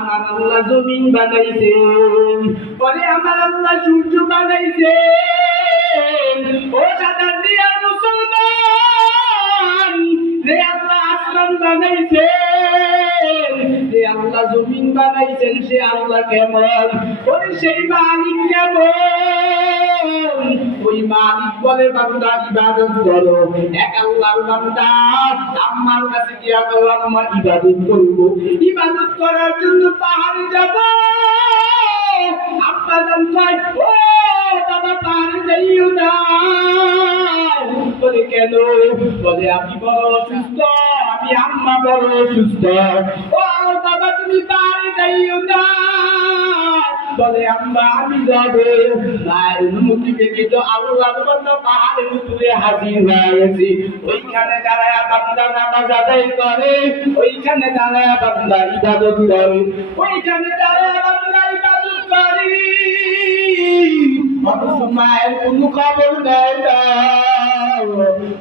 আমার আল্লাহ জমিন বানাইছেন। পরে আমার আল্লাহ সূর্য বানাইছেন। ও সাদার দিয়া মুসলমান রে আল্লাহ আসমান বানাইছেন রে আল্লাহ জমিন বানাইছেন, সে আল্লাহ কেমন? ওরে সেই মালিক কেমন? ওই মালিক বলে, বান্দা, ইবাদত করো। এক আল্লাহর বান্দা, আম্মার কাছে গিয়া বলো, আম্মা, ইবাদত করব। ইবাদত করার জন্য পাহাড়ে যাব। আব্বা জান ও বাবা, পাহাড়ে যাইও না। বলে, কেন? বলে, আমি বড় অসুস্থ, আমি আম্মা বড় অসুস্থ। ও বাবা, তুমি পাহাড়ে যাইও না। বলে, আম্মা, আমি যাব। মায়ের অনুমতি পেয়ে তো আল্লাহ বান্দা পাহাড়ের উপরে হাজির হয়ে গেছি। ওইখানে দাঁড়ায় বান্দা নামাজ আদায় করে, ওইখানে দাঁড়ায় বান্দা ইবাদত করে। ওইখানে দাঁড়ায় বান্দা ইবাদত করে। মায়ের কোনো খবর দেয় না।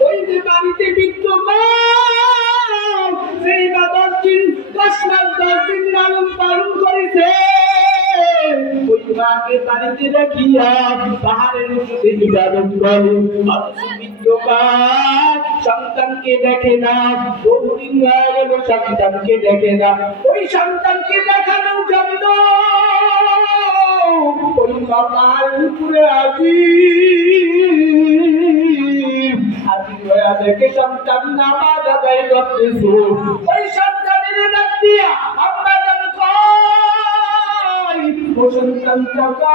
ওই যে বাড়িতে বিদ্যমান সেই বা দশ দিন দশ দশ দিন লালন পালন করেছে মাকে বাড়িতে রাখিয়া পাহাড়ের উপরে করে সন্তানকে দেখে না, বহুদিন গেল সন্তানকে দেখে না। ওই সন্তানকে দেখানোর জন্য ওই বাবার উপরে আজি আজি দেখে সন্তান নামাজ আদায় করতেছে। ওই সন্তানের দিয়া কয় ও সন্তান টাকা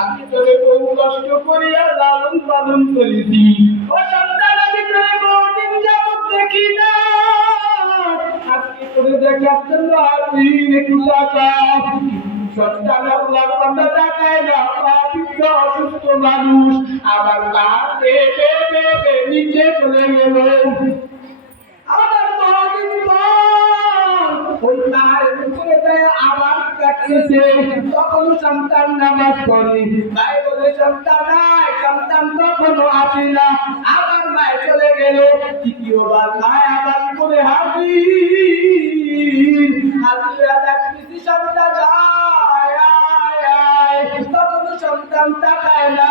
আমি তোরে বহু কষ্ট করিয়া লালন পালন করেছি ও সন্তান আমি তোরে বহুদিন যাবত দেখি না আজকে তোরে দেখার জন্য হাজির একটু টাকা সন্তান আল্লাহ বান্দা তাকায় না পাপিষ্ট অসুস্থ মানুষ আবার নিচে চলে গেল কাটতেছে তখন সন্তান নামাজ পড়ে। ভাই বলে সন্তান নাই, সন্তান তখনও আসে না। আবার মায় চলে গেল, তৃতীয়বার মায় আবার করে হাজির। হাজিরা দেখতেছি সন্তান সন্তান তাকায় না,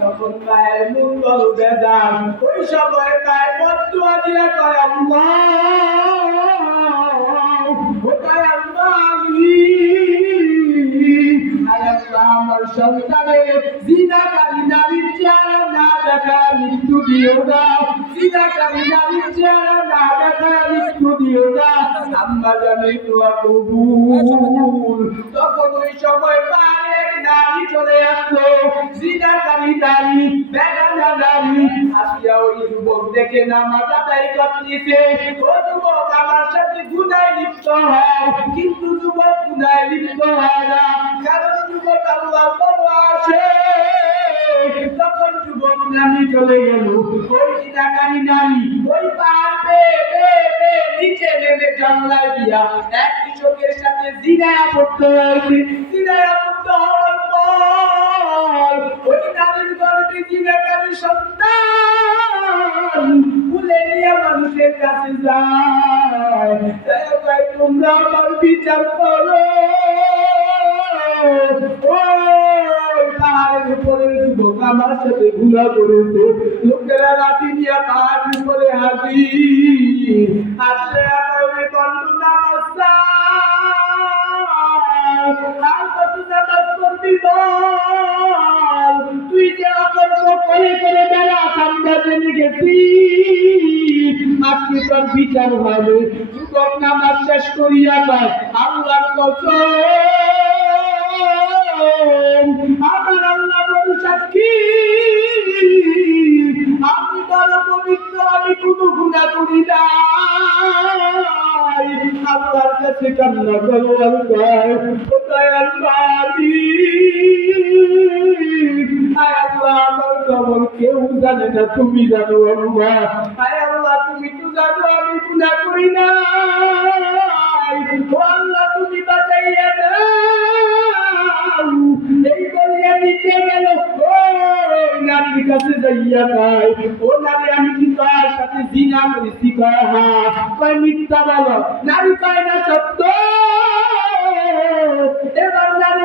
তখন মায়ের মন বড় বেজান ওই সময় মায়ের বদুয়া দিয়ে কয়, আল্লাহ আমার সন্তানের জিনাকারী নারীর চেহারা না দেখা মৃত্যু দিও না। জিনাকারী নারীর চেহারা না দেখা মৃত্যু দিও না। আম্মা জানে দোয়া কবুল। তখন ওই সময় এক নারী চলে আসলো। জিনাকারী নারী, বেগানা নারী। আসিয়া ওই যুবক দেখে নামাজ আদায় করতেছে ও যুবক আমার সাথে গুনায় লিপ্ত হয়। কৃষকের সাথে জিনায়া পড়তে হয়েছে জিনায়া পড়তে হওয়ার পর, ওই নারীর জিনাকারী সন্তান নিয়ে মানুষের কাছে যায়। দয়া করে তোমরা আমার বিচার করো। উপরে আমার সাথে লোকেরা লাঠি নিয়ে পাহাড়ের উপরে হাজির। আসলে বল তুই যে করে করে বেড়া আমরা জেনে গেছি আজকে তোর বিচার হবে। যুবক নামাজ শেষ করিয়া পায় আল্লাহর কসম। আমার আল্লাহ বড় সাক্ষী আমি বড় পবিত্র, আমি কোনো গুণা করি নাই। আল্লাহর কাছে কান্না করো আল্লাহ। না, তুমি জানো আল্লাহ। আয় আল্লাহ, তুমি তো জানো, আমি গুণা করি না ও আল্লাহ, তুমি বাঁচাইয়া দাও। এই বলিয়া নিচে গেল ও নারীর কাছে যাইয়া কয় ও নারী, আমি কি তার সাথে জিনা করেছি? কয় হ্যাঁ মিথ্যা বলো। নারী কয় না সত্য। এবার নারী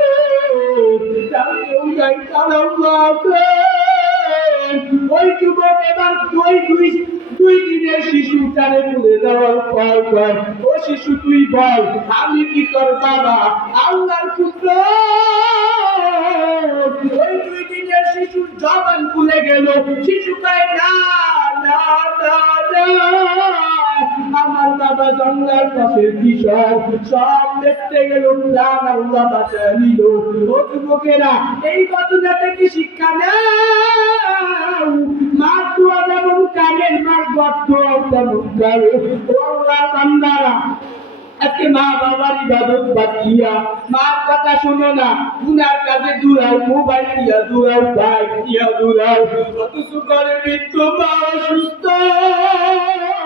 দুই দিনের শিশু তুলে শিশু বল, আমি কি তোর বাবা? আল্লাহর পুত্র। ওই দুই দিনের শিশুর জবান খুলে গেল। শিশু না না আমার বাবা জঙ্গলার পাশে কিশোর, সব দেখতে গেল প্রাণ আল্লাহ বাঁচা নিল। ও যুবকেরা এই ঘটনা থেকে শিক্ষা নাও? মার দোয়া যেমন কানের মার গর্ত তেমন কারে। ও বান্দারা, আজকে মা বাবার ইবাদত বাদ দিয়া মার কথা শোনো না। গুনার কাছে দূরাও, মোবাইল দিয়া দূরাও, বাইক দিয়া দূরাও। অথচ করে মৃত্যু মা অসুস্থ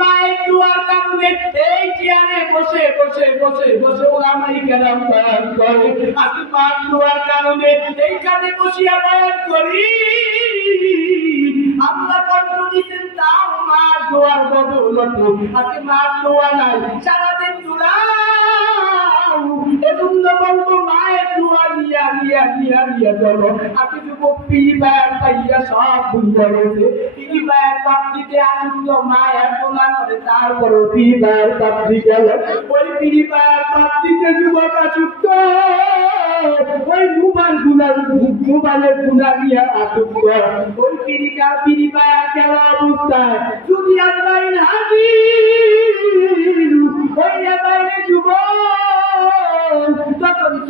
মায়ের দোয়ার কারণে এই চেয়ারে বসে বসে বসে বসে ওলামাই কেরাম বয়ান করে। আজকে মার দোয়ার কারণে এইখানে বসিয়া বয়ান করি। আল্লাহ কণ্ঠ দিতেন, তাও মার দোয়ার বদৌলতে আজকে মার দোয়া নাই, সারাদিন দোড়াও এজন্য বলব দোয়া নিয়া নিয়া নিয়া নিয়া চলো আজকে যুবক পিড়ি বায়ার পাইয়া সব ভুলিয়া গেছে পিড়ি বায়ার পাপড়িতে আসুন মায়ের দোলা করে, তারপরও পিড়ি বায়ার পাপড়ি গেল ওই পিড়ি বায়ার পাপড়িতে যুবক আসুক ওই মোবাইলগুলার মোবাইলেরগুলা নিয়ে আসুক ওই পিড়িকা পিড়ি বায়ার গেল অবস্থায়? যদি আল্লাহ হাজির।